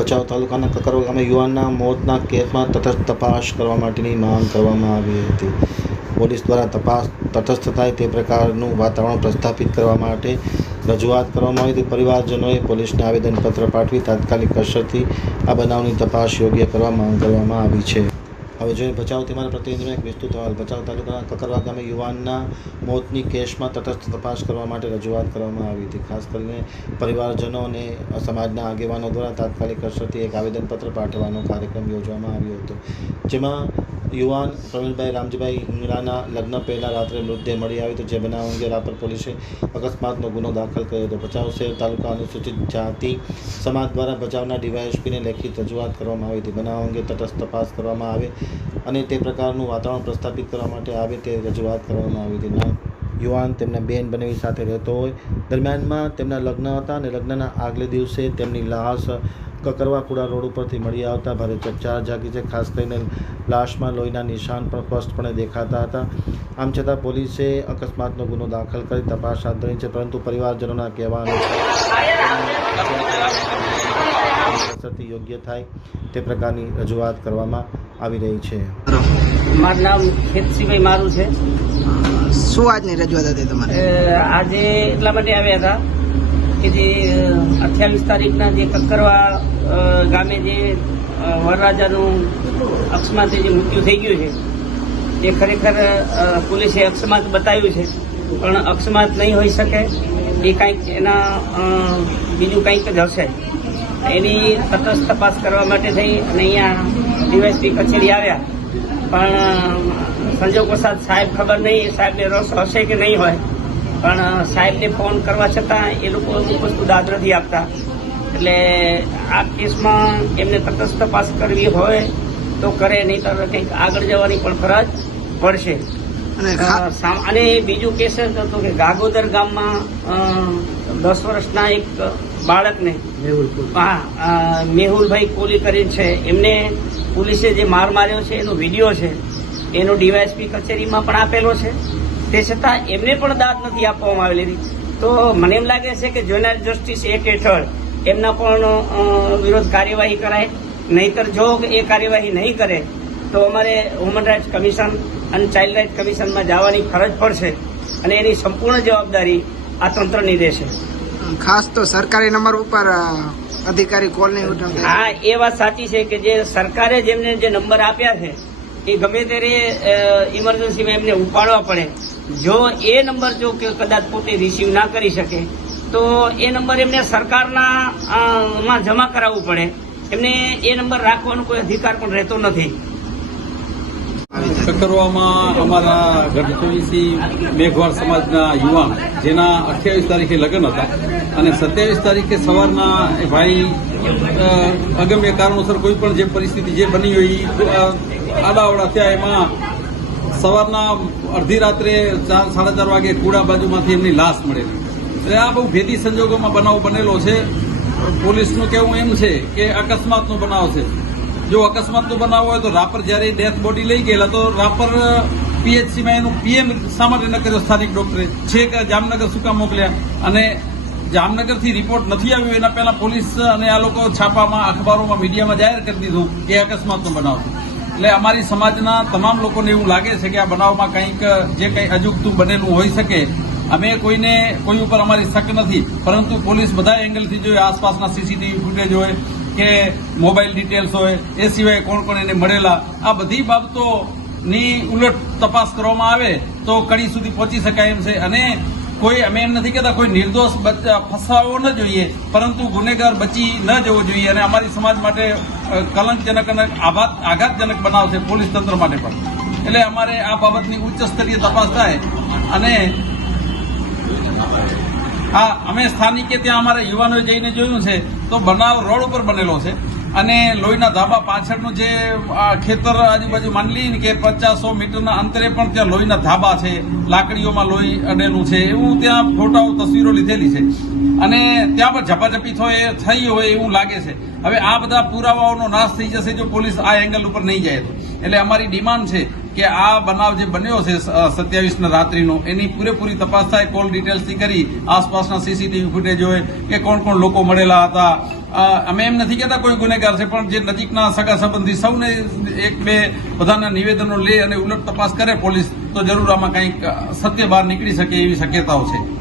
ભચાઉ તાલુકાના કકરવા ગામે યુવાનના મોતના કેસમાં તટસ્થ તપાસ કરવા માટેની માંગ કરવામાં આવી હતી. પોલીસ દ્વારા તપાસ તટસ્થ થાય તે પ્રકારનું વાતાવરણ પ્રસ્થાપિત કરવા માટે રજૂઆત કરવામાં આવી હતી. પરિવારજનોએ પોલીસને આવેદનપત્ર પાઠવી તાત્કાલિક અસરથી આ બનાવની તપાસ યોગ્ય કરવા માંગ કરવામાં આવી છે. હવે જોઈએ ભચાઉથી મારા પ્રતિનિધિનો એક વિસ્તૃત અહેવાલ. ભચાઉ તાલુકાના કકરવા ગામે યુવાનના મોતની કેસમાં તટસ્થ તપાસ કરવા માટે રજૂઆત કરવામાં આવી હતી. ખાસ કરીને પરિવારજનો અને સમાજના આગેવાનો દ્વારા તાત્કાલિક અસરથી એક આવેદનપત્ર પાઠવવાનો કાર્યક્રમ યોજવામાં આવ્યો હતો. જેમાં યુવાન પ્રવીણભાઈ રામજીભાઈ હિંગળાના લગ્ન પહેલાં રાત્રે મૃતદેહ મળી આવ્યો હતો, જે બનાવ અંગે રાપર પોલીસે અકસ્માતનો ગુનો દાખલ કર્યો હતો. ભચાઉ શહેર તાલુકા અનુસૂચિત જાતિ સમાજ દ્વારા ભચાઉના ડીવાયએસપીને લેખિત રજૂઆત કરવામાં આવી હતી. બનાવ અંગે તટસ્થ તપાસ કરવામાં આવે અને તે પ્રકારનું વાતાવરણ પ્રસ્થાપિત કરવા માટે આવે તે રજૂઆત કરવામાં આવી હતી. યુવાન તેમના બેન બનેવી સાથે રહેતો હોય. દરમિયાનમાં તેમના લગ્ન હતા અને લગ્નના આગલે દિવસે તેમની લાશ કકરવાકુડા રોડ ઉપરથી મળી આવતા ભારે ચર્ચા જાગી છે. ખાસ કરીને લાશમાં લોહીના નિશાન પણ સ્પષ્ટપણે દેખાતા હતા. આમ છતાં પોલીસે અકસ્માતનો ગુનો દાખલ કરી તપાસ હાથ ધરી છે, પરંતુ પરિવારજનોના કહેવા અનુસાર યોગ્ય થાય તે પ્રકારની રજૂઆત કરવામાં આવી રહી છે. મારું નામ ખેતસીભાઈ મારું છે. શું આજની રજૂઆત હતી તમારે? આજે એટલા માટે આવ્યા હતા કે જે અઠ્યાવીસ તારીખના જે કક્કરવા ગામે જે વરરાજાનું અકસ્માતે જે મૃત્યુ થઈ ગયું છે એ ખરેખર પોલીસે અકસ્માત બતાવ્યું છે પણ અકસ્માત નહીં હોઈ શકે એ કાંઈક એના બીજું કંઈક જ હશે. એની તટસ્થ તપાસ કરવા માટે થઈ અને અહીંયા ડીવાયસપી કચેરી આવ્યા. પણ સંજોગ વસાદ સાહેબ ખબર નહીં, સાહેબને રસ હશે કે નહીં હોય. પણ સાહેબને ફોન કરવા છતાં એ લોકો વસ્તુ દાદ નથી આપતા. એટલે આ કેસમાં એમને તટસ્થ તપાસ કરવી હોય તો કરે નહીં તો કંઈક આગળ જવાની પણ ફરજ પડશે. અને બીજું કેસ હતો કે ગાગોદર ગામમાં દસ વર્ષના એક બાળકને હા મેહુલભાઈ કોલી કરીને છે. એમને પોલીસે જે માર માર્યો છે એનો વીડિયો છે એનો ડીવાયએસપી કચેરીમાં પણ આપેલો છે. તે છતાં એમને પણ દાદ નથી આપવામાં આવેલી. તો મને એમ લાગે છે કે જોનાર જસ્ટિસ એક હેઠળ એમના પણ વિરોધ કાર્યવાહી કરાય. નહીતર જો એ કાર્યવાહી નહીં કરે તો અમારે હ્યુમન રાઇટ્સ કમિશન અને ચાઇલ્ડ રાઇટ કમિશનમાં જવાની ફરજ પડશે અને એની સંપૂર્ણ જવાબદારી આ તંત્રની રહેશે. ખાસ તો સરકારી નંબર ઉપર અધિકારી કોલ નહીં હા એ વાત સાચી છે કે જે સરકારે જેમને જે નંબર આપ્યા છે એ ગમે ત્યારે ઇમરજન્સીમાં એમને ઉપાડવા પડે. જો એ નંબર જો કે કદાચ પોતે રિસીવ ના કરી શકે તો એ નંબર એમને સરકારના માં જમા કરાવવું પડે. એમને એ નંબર રાખવાનો કોઈ અધિકાર પણ રહેતો નથી. કકરવામાં અમારા ગઢપુરીસિંહ મેઘવાળ સમાજના યુવાન, જેના અઠ્યાવીસ તારીખે લગ્ન હતા અને સત્યાવીસ તારીખે સવારના એ ભાઈ અગમ્ય કારણોસર કોઈ પણ જે પરિસ્થિતિ જે બની હોય આડાવડા થયા એમાં સવારના અડધી રાત્રે ચાર, સાડા ચાર વાગે કુડા બાજુમાંથી એમની લાશ મળેલી. એટલે આ બહુ ભેદી સંજોગોમાં બનાવ બનેલો છે. પોલીસનું કહેવું એમ છે કે અકસ્માતનો બનાવ છે. જો અકસ્માતનો બનાવ હોય તો રાપર જ્યારે ડેથ બોડી લઈ ગયેલા, તો રાપર પીએચસીમાં એનું પીએમ શા માટે ન કર્યો? સ્થાનિક ડોક્ટરે. છે કે જામનગર શું કામ મોકલ્યા? અને જામનગરથી રિપોર્ટ નથી આવ્યો, એના પહેલા પોલીસ અને આ લોકો છાપામાં, અખબારોમાં, મીડિયામાં જાહેર કરી દીધું કે અકસ્માતનો બનાવ એટલે અમારી સમાજના તમામ લોકોને એવું લાગે છે કે આ બનાવમાં કંઈક જે કંઈ અજુગતું બનેલું હોઈ શકે. અમે કોઈને કોઈ ઉપર અમારી શક નથી, પરંતુ પોલીસ બધા એંગલથી જોઈએ આસપાસના સીસીટીવી ફૂટેજ હોય કે મોબાઈલ ડિટેલ્સ હોય, એ સિવાય કોણ કોણ એને મળેલા, આ બધી બાબતોની ઉલટ તપાસ કરવામાં આવે તો કડી સુધી પહોંચી શકાય એમ છે. અને કોઈ અમે એમ નથી કહેતા, કોઈ નિર્દોષ બચ- ફસાવો ન જોઈએ, પરંતુ ગુનેગાર બચી ન જવો જોઈએ અને અમારી સમાજ માટે કલંકજનક અને આઘાત આઘાતજનક બનાવશે પોલીસ તંત્ર માટે પણ. એટલે અમારે આ બાબતની ઉચ્ચ સ્તરીય તપાસ થાય અને હા, અમે સ્થાનિકે ત્યાં અમારા યુવાનોએ જઈને જોયું છે. તો બનાવ રોડ ઉપર બનેલો છે. અને લોહીના ધાબા પાછળનું જે ખેતર આજુબાજુ માની કે પચાસ મીટરના અંતરે પણ ત્યાં લોહીના ધાબા છે. લાકડીઓમાં લોહી અડેલું છે. એવું ત્યાં ફોટાઓ, તસવીરો લીધેલી છે. અને ત્યાં પણ ઝપાઝપી થઈ થઈ હોય એવું લાગે છે. હવે આ બધા પુરાવાઓનો નાશ થઈ જશે જો પોલીસ આ એંગલ ઉપર નહીં જાય તો. એટલે અમારી ડિમાન્ડ છે કે આ બનાવ જે બન્યો છે સત્યાવીસના રાત્રિનો, એની પૂરેપૂરી તપાસ થાય, કોલ ડિટેલ્સથી કરી, આસપાસના સીસીટીવી ફૂટેજ હોય કે કોણ કોણ લોકો મળેલા હતા. અમે એમ નથી કહેતા કોઈ ગુનેગાર છે, પણ જે નજીકના સગા સંબંધી સૌને એક બે બધાના નિવેદનો લે અને ઉલટ તપાસ કરે, પોલીસ તો જરૂર આમાં કંઈક સત્ય બહાર નીકળી શકે એવી શક્યતાઓ છે.